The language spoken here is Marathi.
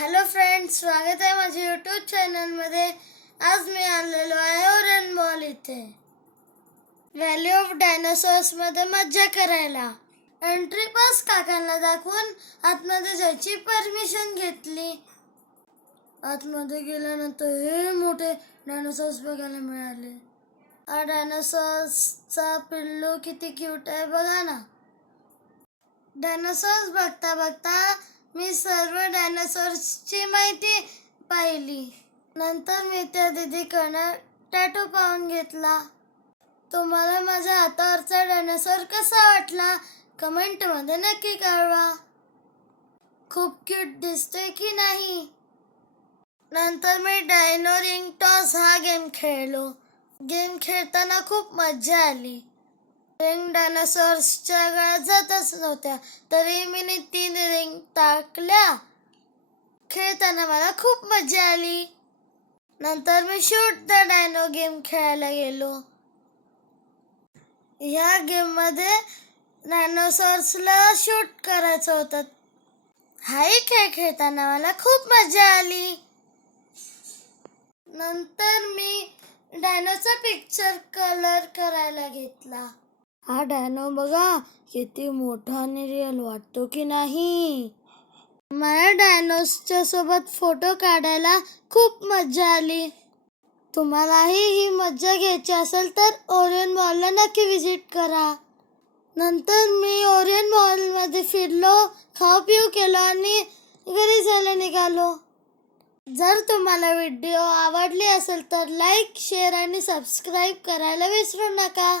हॅलो फ्रेंड्स स्वागत आहे माझ्या यूट्यूब चॅनलमध्ये आज मी आलेलो आहे ओरन बॉल इथे. व्हॅली ऑफ डायनासॉर्समध्ये मज्जा करायला. एंट्री पास काकांना दाखवून आतमध्ये जायची परमिशन घेतली. आतमध्ये गेल्यानंतर हे मोठे डायनासॉर्स बघायला मिळाले. हा डायनासॉर्सचा पिल्लू किती क्यूट आहे बघा ना. डायनासॉर्स बघता बघता मी सर्व डायनासोर्सची माहिती पाहिली. नंतर मी त्या दिदीकडनं टॅटू पाहून घेतला. तुम्हाला माझ्या हातावरचा डायनासोर कसा वाटला? कमेंटमध्ये नक्की कळवा. खूप क्यूट दिसतोय की नाही? नंतर मी डायनो रिंग टॉस हा गेम खेळलो. गेम खेळताना खूप मजा आली. रिंग डायनासॉर्सच्या गळ्यात जातच नव्हत्या तरी मी तीन रिंग टाकल्या. खेळताना मला खूप मजा आली. नंतर मी शूट द डायनो गेम खेळायला गेलो. या गेममध्ये डायनोसॉर्सला शूट करायचं होतं. हाही खेळ खेळताना मला खूप मजा आली. नंतर मी डायनोचा पिक्चर कलर करायला घेतला. हा डायनो बघा किती मोठा आणि रिअल वाटतो की नाही? मला डायनोसच्या सोबत फोटो काढायला खूप मजा आली. तुम्हालाही ही मज्जा घ्यायची असेल तर ओरियन मॉलला नक्की व्हिजिट करा. नंतर मी ओरियन मॉलमध्ये फिरलो खाऊ पिऊ केलो आणि घरी जायला निघालो. जर तुम्हाला व्हिडिओ आवडली असेल तर लाईक शेअर आणि सबस्क्राईब करायला विसरू नका.